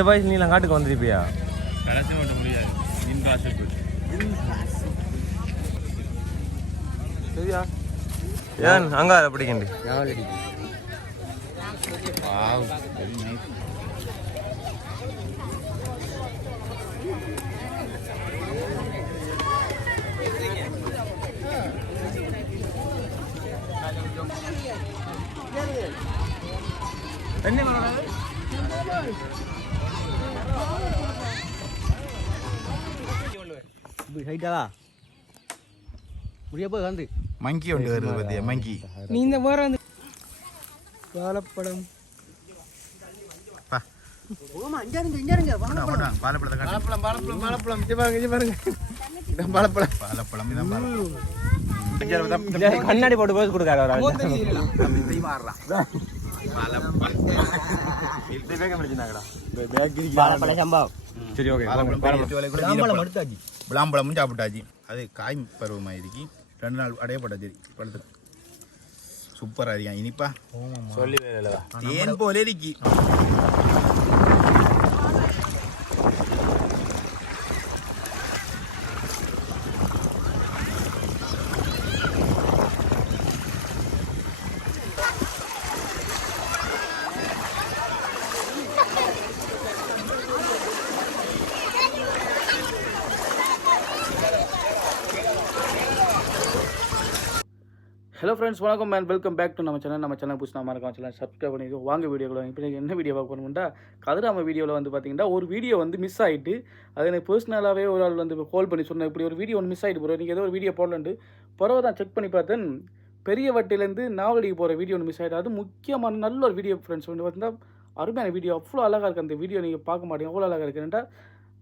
இந்த வயசு நீலாம் காட்டுக்கு வந்துருப்பியா? கடைசி மட்டும் முடியாது. சரியா? ஏன் அங்க பிடிக்கண்டி? Wow, very nice. என்ன பண்ணறாங்க? இப்படி ஹைட்டா முடிய போய் வந்து மங்கி ஒன்று வருது பத்தியா? மங்கி நீ இந்த வேற வந்து வாழைப்பழம் கண்ணாடி போட்டு போய் கொடுக்காரு. விளாம்பழமும் சாப்பிட்டாச்சு. அது காய் பருவமாயிருக்கு. 2 நாள் அடையப்பட்டாச்சு பழத்துக்கு. சூப்பராக இருக்கா இனிப்பா சொல்லி தேன் போல இருக்கு. ஹலோ ஃப்ரெண்ட்ஸ், வணக்கம் அண்ட் வெல்கம் பேக் டு நம்ம சேனல் புதுசு மறக்காம சேனல் சப்ஸ்கிரைப் பண்ணிக்கோ. வாங்க வீடியோவில் இப்போ என்ன வீடியோ பார்க்க போகணும்னா, கதிராம வீடியோவில் வந்து பார்த்தீங்கன்னா ஒரு வீடியோ வந்து மிஸ் ஆகிட்டு, அது எனக்கு பர்சனலாகவே ஒரு ஆள் வந்து கால் பண்ணி சொன்னேன், இப்படி ஒரு வீடியோ ஒன்று மிஸ் ஆகிட்டு போகிறோம், நீங்கள் ஏதோ ஒரு வீடியோ போடலன்ட்டு பிறகு தான் செக் பண்ணி பார்த்தேன். பெரிய வட்டிலேருந்து நாவடிக்கு போகிற வீடியோ ஒன்று மிஸ் ஆகிட்டு. அது முக்கியமான நல்ல ஒரு வீடியோ ஃப்ரெண்ட்ஸ் வந்து பார்த்தீங்கன்னா அருமையான வீடியோ, அவ்வளோ அழகாக இருக்குது. அந்த வீடியோ நீங்கள் பார்க்க மாட்டீங்க, அவ்வளோ அழகாக இருக்குதுன்ட்டா.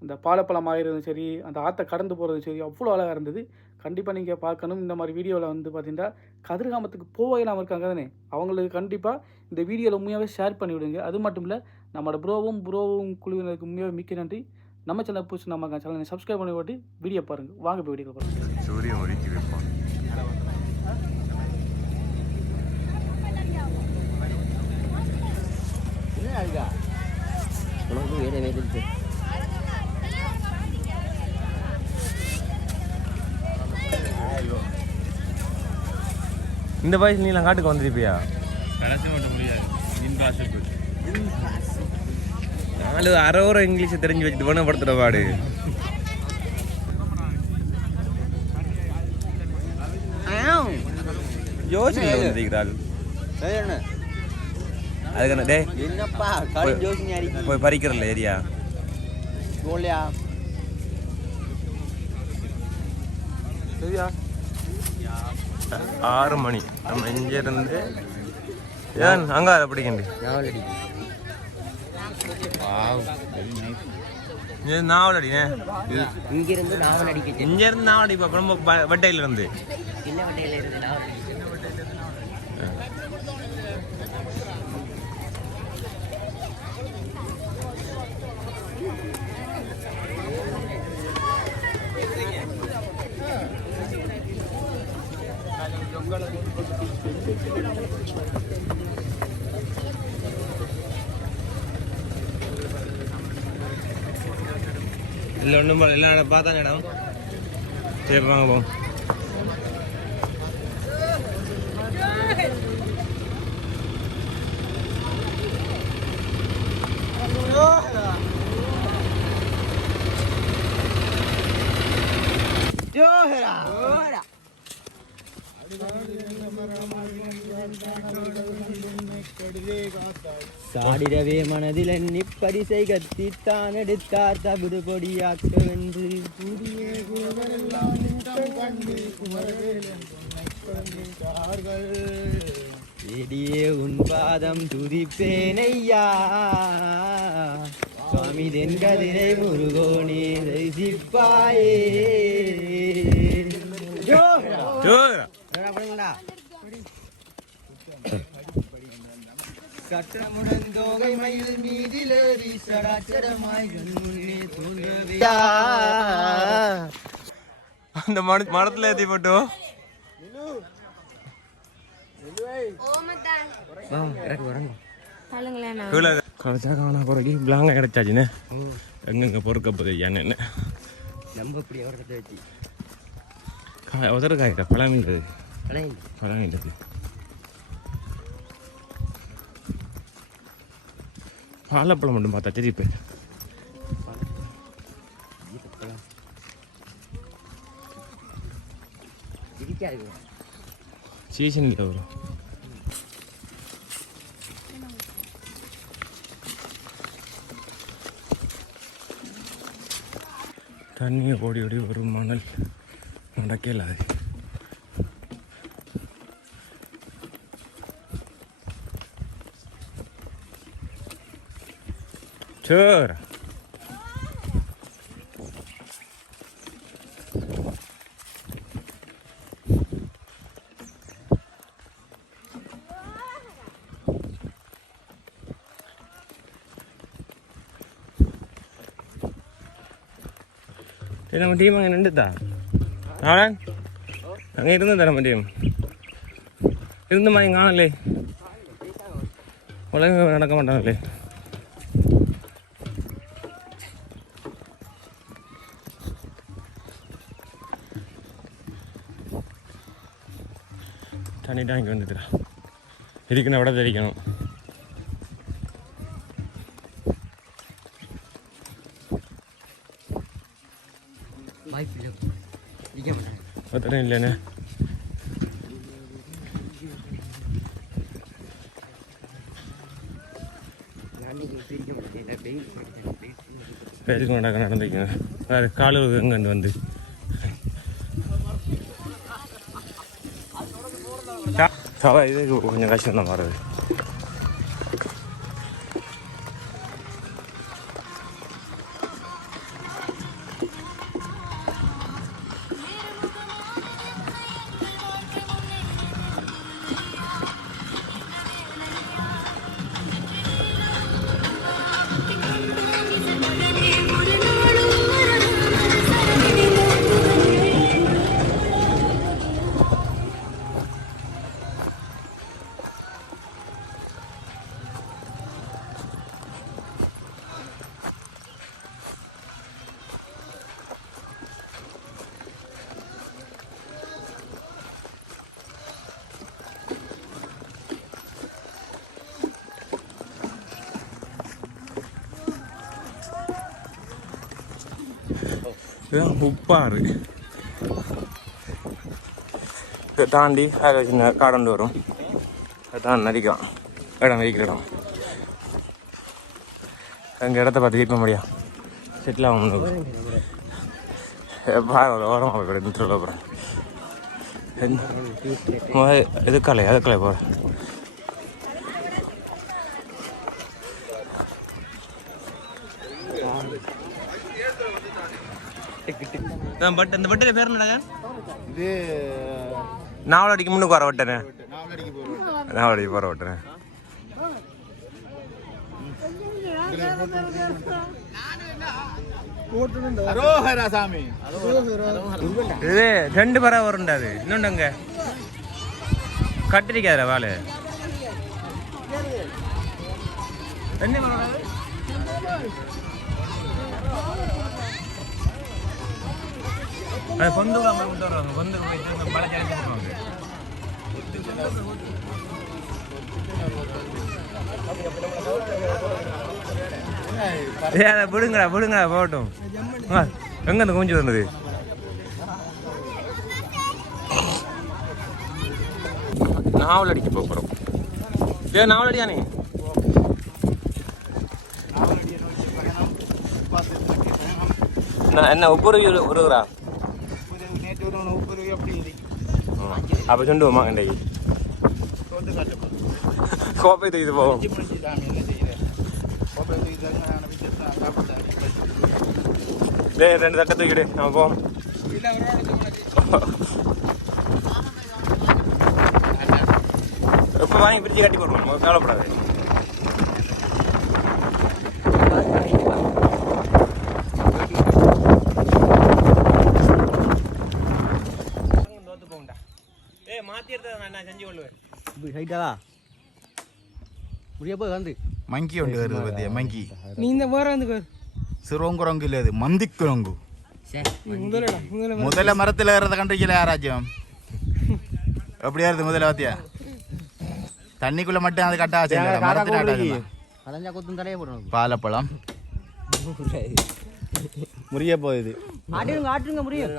அந்த பாலப்பழம் ஆகிறதும் சரி, அந்த ஆற்றை கடந்து போகிறதும் சரி, அவ்வளோ அழகாக இருந்தது. கண்டிப்பாக நீங்கள் பார்க்கணும். இந்த மாதிரி வீடியோவில் வந்து பார்த்தீங்கன்னா கதிர்காமத்துக்கு போவையெல்லாம் இருக்காங்க தானே, அவங்களுக்கு கண்டிப்பாக இந்த வீடியோவில் உண்மையாகவே ஷேர் பண்ணி விடுங்க. அது மட்டும் இல்லை, நம்மளோட ப்ரோவும் குழுவினருக்கு உண்மையாக மிக்க நன்றி. நம்ம சேனல் புதுசு நம்ம சேனலை சப்ஸ்கிரைப் பண்ணி போட்டு வீடியோ பாருங்கள். வாங்க போய் வீடியோ பாருங்கள். சூரியன் ஒழிச்சு வைப்பான். இந்த வயசு நீலாம் காட்டுக்கு வந்துருப்பியா? கடைசி மட்டும் முடியாது. 4 அரை இங்கிலீஷை தெரிஞ்சு வச்சுட்டு வேணும் படுத்துற பாடு. யோசனை வந்துருக்கிறாள். அதுக்கு டே என்னப்பா போய் பறிக்கிறல ஏரியா 6 மணி. நம்ம இங்கிருந்து ஏன் அங்க பிடிக்கண்டி? நாவல் அடி. இங்கிருந்து நாவல் அடிக்க, இங்கிருந்து நாவல் அடி. அப்புறம் வட்டையில இருந்து இல்லை ஒன்றும் எல்லாம் பார்த்தாங்க இடம். சரி வாங்க போவோம். சாடிடவே மனதில் எண்ணிப்படி செய்கத்தான் எடுத்தார் தவிடு பொடியாக்க வென்று தேடியே உன் பாதம் துதிப்பேனையா சுவாமி தென்கதிரை முருகோனே ரசிப்பாயே. சட்டமுடந்தோகை மயில் மீதிலேறி சடாச்சடமாய் கண்முன்னே தோன்றவே அந்த மரத்துல ஏற்றி போட்டு கீழே கடைச்சா காணா போறக்கு பிளாங்க கிடைச்சாச்சுன்னு எங்கெங்க பொறுக்க போகுது என்ன நம்ம இப்படி அவரத்தை வச்சு காய் உதற காய்டா பழமின்றது பழமின்றது வாழைப்பழம் மட்டும் பார்த்தா சரி இப்போ சீசன் இல்லை வரும் தண்ணியை ஓடி ஓடி ஒரு மணல் நடக்கல அது சரி நம்ம டீம் அங்கே நின்றுதா நாளன் அங்கே இருந்ததா நம்ம டீம் இருந்த மாதிரி காணலே உலக நடக்க மாட்டாங்களே தண்ணி டேங்க் வந்துடுறா இருக்கணும் விட தெரிக்கணும் ஒத்தடம் இல்லைண்ணே பேருக்கு நடக்க நடந்துக்கங்க வேறு காலு எங்கே வந்து இது கொஞ்சம் கஷ்டம் தான் வர்றது இதுதான் உப்பாறு இதை தாண்டி அதில் சின்ன காடண்டு வரும் அதை தான் நடிக்கலாம் இடம் வைக்கிற இடம் எங்கள் இடத்த பார்த்து தீர்க்க முடியா செட்டில் ஆக முடியும் ஓரமாக போய் திருவிழா போகிறேன் எதுக்காலே போகிறேன் பட் அந்த பட்டு பேர் என்னடா இது நாவலடிக்கு முன்னுக்கு வர விட்டேனே நாவலடிக்கு போகிற விட்டேன் இது 2 பறவை வரும்டாது இன்னொன்றுங்க கட்டிருக்காத வாழை என்ன அது பொந்து விட்டு வருவாங்க பொந்து போயிட்டு பல ஜனங்க அதை விடுங்கடா போகட்டும் எங்க அந்த கொஞ்சம் வந்தது நாவல் அடிக்க போகிறோம் ஏன் நாவல் அடியா நீ என்ன உப்புருவி உருகுறா அப்போ சொல்லுவோமா இன்றைக்கு கோப்பை தூக்கிட்டு போவோம் டே 2 தட்டை தூக்கிடு நம்ம போவோம் எப்போ வாங்கி பிரிச்சு கட்டி போடுவோம் கவலைப்படாது மாற்றி எடுத்தா நான் செஞ்சு கொள்ளுவேன் ஹைட்டாவா முடிய போய் வந்து மங்கி ஒன்று வருது பார்த்தியா மங்கி நீ இந்த வேற வந்து சிறுவங்குரங்கு இல்லை அது மந்திக்குரங்கு முதல்ல மரத்தில் ஏறத கண்டிக்கல யாராச்சும் எப்படியா இருக்கு முதல்ல பார்த்தியா தண்ணிக்குள்ள மட்டும் அது கட்ட ஆசை மரத்தில் அலைஞ்சா கொத்தும் தலையே போடணும். பாலப்பழம் முறிய போகுது ஆட்டுங்க ஆட்டுங்க முடியும்.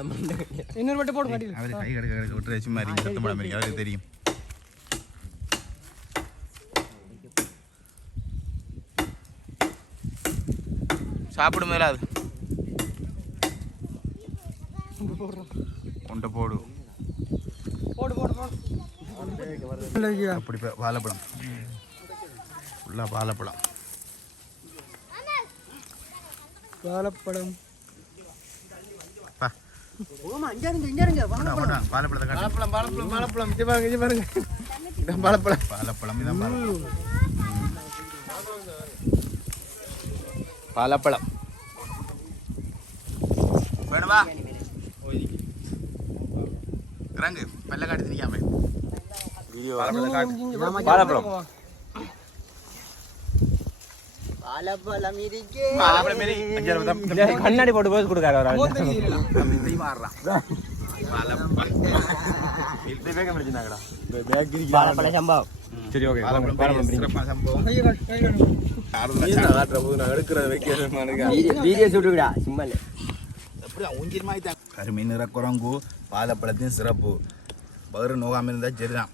இன்னொரு வட்டை போடுங்க அடியில். அவர் கை கடுக்க விட்டு சும்மா இருக்கு சத்தம் போடாம இருக்கு அவருக்கு தெரியும். சாப்பிடும் மேல அது கொண்ட போடு போடு போடு போடு. அப்படி வாழைப்பழம் ஃபுல்லாக வாழைப்பழம் வாழைப்பழம் வாழைப்பழத்தை வாழைப்பழம் வாழைப்பழம் வாழைப்பழம் இது பாருங்க இது பாருங்க இதான் வாழைப்பழம் வாழைப்பழம் இதான் வாழைப்பழம் வேணுமா இறங்கு பல்ல காட்டி திணிக்காம வீடியோ வாழைப்பழம் வாழைப்பழம் கண்ணாடி போட்டு போது கொடுக்காரு சரி ஓகே கருமை நிற குரங்கு பாலப்பழத்தின் சிறப்பு பகிர நோகாம இருந்தா சரிதான்.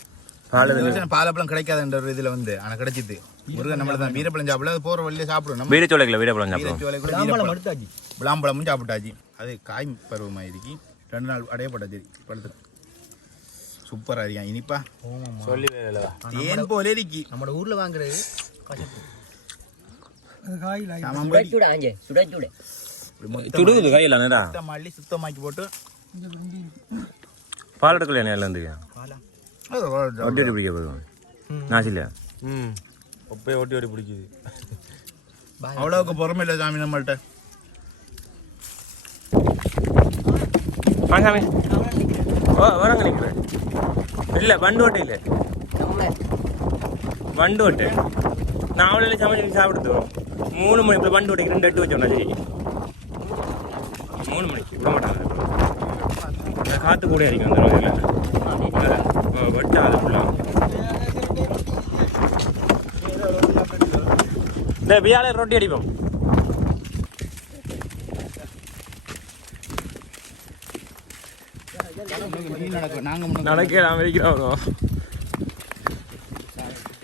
பாலப்பழம் கிடைக்காதுன்ற ஒரு இதுல வந்து ஆனா கிடைச்சிது முருகன் நம்மள தான் வீரப்பழம் சாப்பிடல அது போற வழியில சாப்பிடுவோம். வீரச்சோலைக்குள்ள வீரப்பழம் சாப்பிடுவோம். விளாம்பழமும் சாப்பிட்டாச்சு. அது காய் பருவமாயிருக்கு 2 நாள் அடையப்பட்டது பழத்துக்கு சூப்பரா இருக்கா இனிப்பா சொல்லி தேன் போல இருக்கு. நம்ம ஊர்ல வாங்குறது சுடுகுது கையில் மல்லி சுத்தமாக்கி போட்டு பால் எடுக்கல எல்லாம் இருந்து ஒட்டி ஒட்டி பிடிக்க போதும் நான் இல்லையா ஒப்பே ஒட்டி ஒட்டி பிடிக்குது. அவ்வளவுக்கு பொறுமை இல்லை சாமி நம்மள்ட்ட. சாமி ஓ வரங்க நிற்கிறேன் இல்லை வண்டு ஓட்டை இல்லை வண்டு ஓட்டை நான் அவ்வளோ சமைச்சு சாப்பிடுவோம் 3 மணி இப்போ வண்டு ஓட்டைக்கு 2 எட்டு வச்சோம்னா சரி 3 மணிக்கு விட மாட்டாங்க காற்று கூட அடிக்கும் அந்த ரோதில் வெட்டாது ஃபுல்லாக. இந்த வியாழ ரொட்டி அடிப்போம். நடக்கலாம் வைக்கிறோம்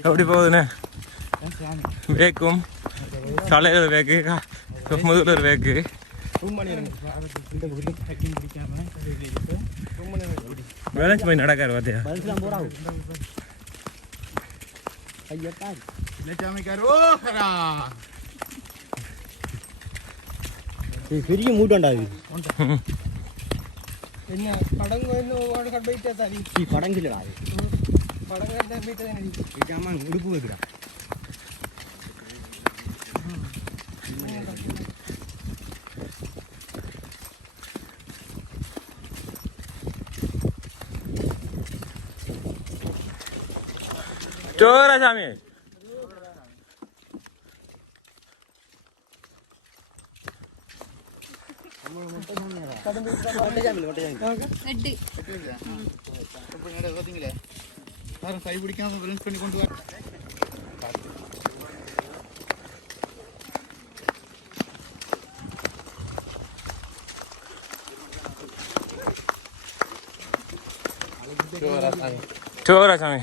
எப்படி போகுதுண்ணே வேக்கும் தலையில் ஒரு வேக்கு முதுகில் ஒரு வேக்கு வேலைச்சு போய் நடக்காரு பார்த்தியா பெரிய மூட்டாண்டாது என்ன படங்கு இன்னும் கட் போயிட்டே சாரி படங்கில்லடா படங்க என்ன போயிட்டே ஜாமான் உடுப்பு வைக்கிறா சோரா சாமி கை பிடிக்காம பண்ணி கொண்டு வர சோரா சாமி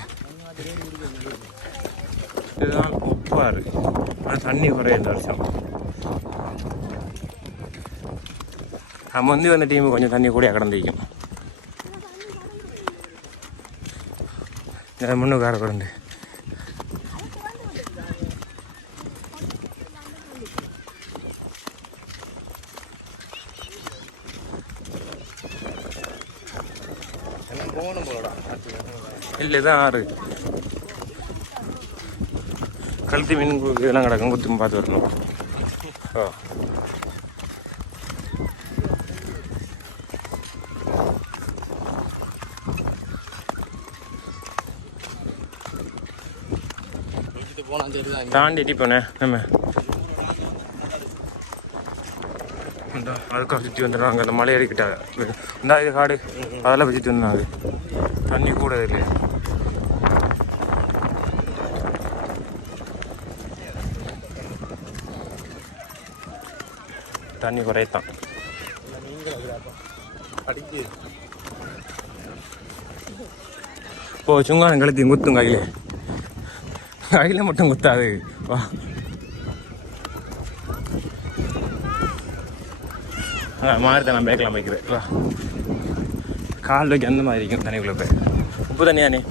இதுதான் உப்பா இருக்கு ஆனால் தண்ணி குறைய இந்த வருஷம். நம்ம வந்த டீமு கொஞ்சம் தண்ணி கூட கடந்திக்கும் முன்னுக்கார கடந்து இல்லை தான் ஆறு கழுத்து மீன் இதெல்லாம் கிடக்கும் குத்தும் பார்த்து வரணும். ஓ தாண்டி இடிப்போண்ணே நம்ம இந்த அதுக்காக சுற்றி வந்துடுறாங்க அந்த மலை ஏறிக்கிட்டாங்க இந்த இது காடு அதெல்லாம் வச்சுட்டு வந்தாங்க தண்ணி கூட இல்லையா தண்ணி குறையத்தான் போ சுங்கான கழுத்தையும் குத்தும் கையில் மட்டும் குத்தாது வா மாதிரி தான் நான் பேக்கலாம் வைக்கிறேன் வா கால் வைக்க அந்த மாதிரி இருக்கும் தண்ணிக்குள்ளே போய் உப்பு தண்ணியானே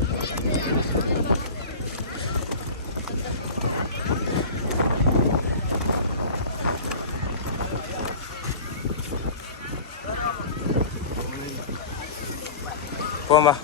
போம்பா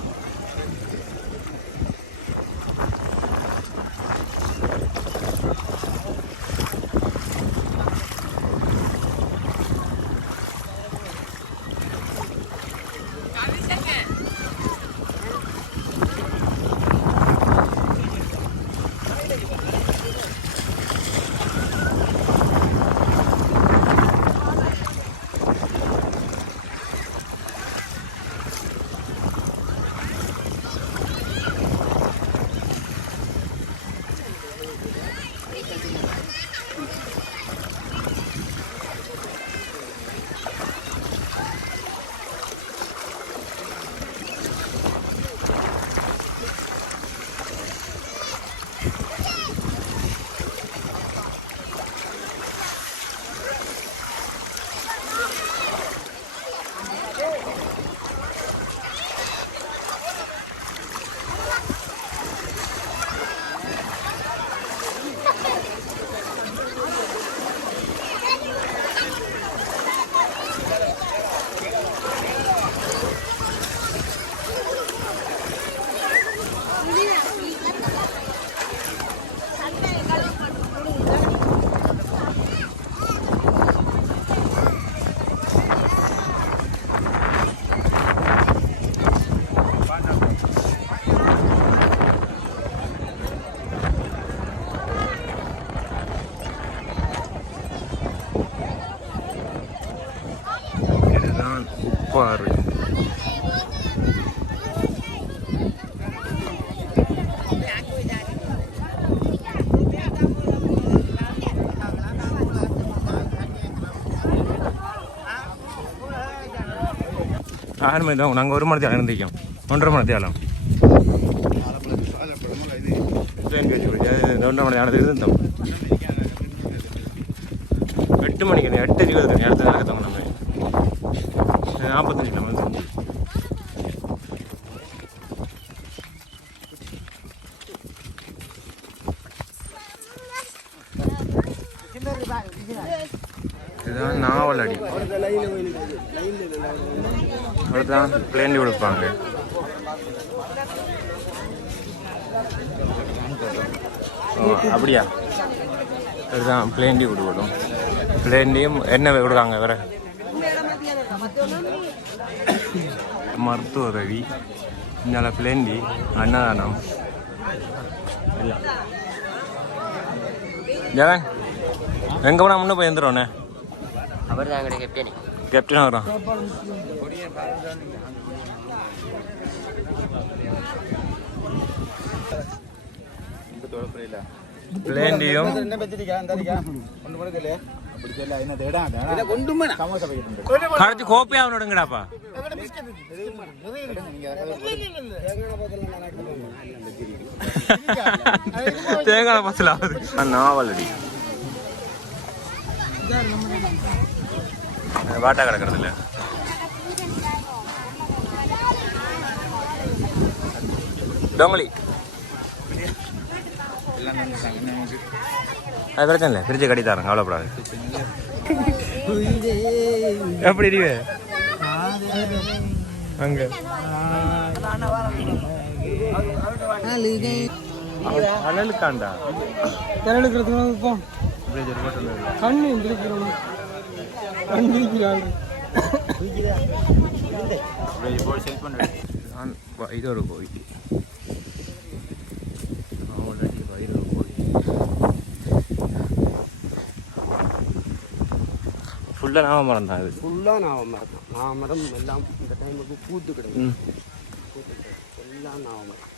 உப்பாறு ஆறு மணி தான் நாங்கள் 1 மணி தேவை இருந்திருக்கோம் 1.5 மணி தேவலாம் 1.5 மணி தேவை இருந்தோம் 8 மணிக்கு 8:20 அடுத்த நடக்கத்தவங்க நம்ம 45 வந்து இதுதான் நாவலடி அதுதான் பிளேண்டி கொடுப்பாங்க அப்படியா இதுதான் பிளேண்டி கொடுக்கணும் பிளேண்டியும் என்ன கொடுக்காங்க வேற மருத்துவ உதவி இந்தால பிளேண்டி அன்னதானம் எல்லாம் ஜெகன் எங்கே போனால் முன்னே போய் எழுந்துருவோண்ணே அவர் தான் எங்களுடைய கேப்டனே கேப்டனாக வரோம் பிளேண்டியும் கரைச்சி கோப்பையா அவனோடுங்கடாப்பா தேங்காய் பசல நாவலடி வாட்டா கிடக்கிறது இல்லை டொங்கலி அது பிரச்சனை இல்லை ஃப்ரிட்ஜை கட்டி தரேன் கவலைப்படாது எப்படி இருக்கு அங்க அனலுக்காண்டா கண்ணு இதோட கோயில் வைரவ கோயில் ஃபுல்லாக நாம மரம் தான் இது. ஃபுல்லாக நாவமரம் தான். நாவமரம் எல்லாம் இந்த டைமுக்கு பூத்து கிடக்கு. ம். பூத்து கிடக்கு. எல்லாம் நாவமரம்.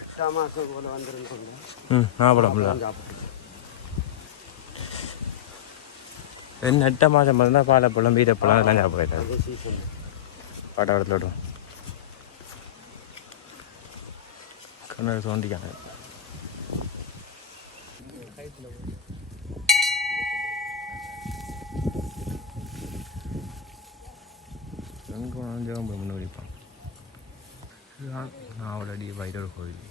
எட்டாம் மாதம் போல் வந்துருந்தோங்க. ம் நாவப்பழம் ஃபுல்லாக சாப்பிட்டு என்ன 8 மாதம் பார்த்தா பாலப்பழம் வீரப்பழம் அதெல்லாம் சாப்பிடுறாரு அது சீசன். பாட்டாவரத்தில் விடும் கண்ணு தோண்டிக்காங்க. முன்னோடிப்பான் நாவலடி வைரவர் கோயில்.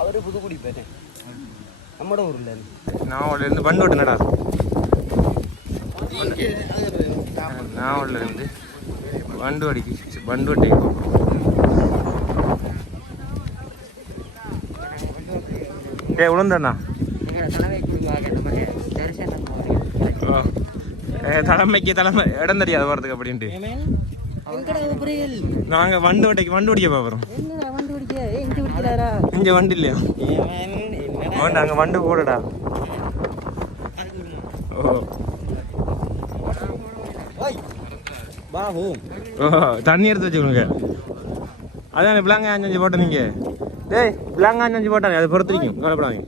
அவர் புதுக்குடி போயிட்டேன். நம்மட ஊரில் நாவலேருந்து பண்டோட்டு நடா நாவலேருந்து பண்டுவட்டி ஏ உளுந்தண்ணா தலைமை இடம் தெரியாது போகிறதுக்கு அப்படின்ட்டு நாங்கள் வண்டு வடிக்க போகிறோம். இங்கே வண்டு இல்லையா? நாங்கள் வண்டு போடடா. ஓ ஓ தண்ணி எடுத்து வச்சுக்கோங்க. அதான் பிளாங்க 5 போட்டோம் நீங்கள். டேய் பிளாங்க 5 போட்டாங்க அது பொறுத்திருக்கும் கவலைப்படாங்க.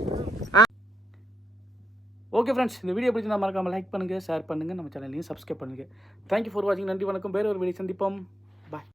ஓகே ஃப்ரெண்ட்ஸ், இந்த வீடியோ பிடிச்சிருந்தா மறக்காமல் லைக் பண்ணுங்கள், ஷேர் பண்ணுங்கள், நம்ம சேனலையும் சப்ஸ்கிரைப் பண்ணுங்கள். தேங்க்யூ ஃபார் வாட்சிங். நன்றி வணக்கம். வேறு ஒரு வீடியோ சந்திப்போம். பாய்.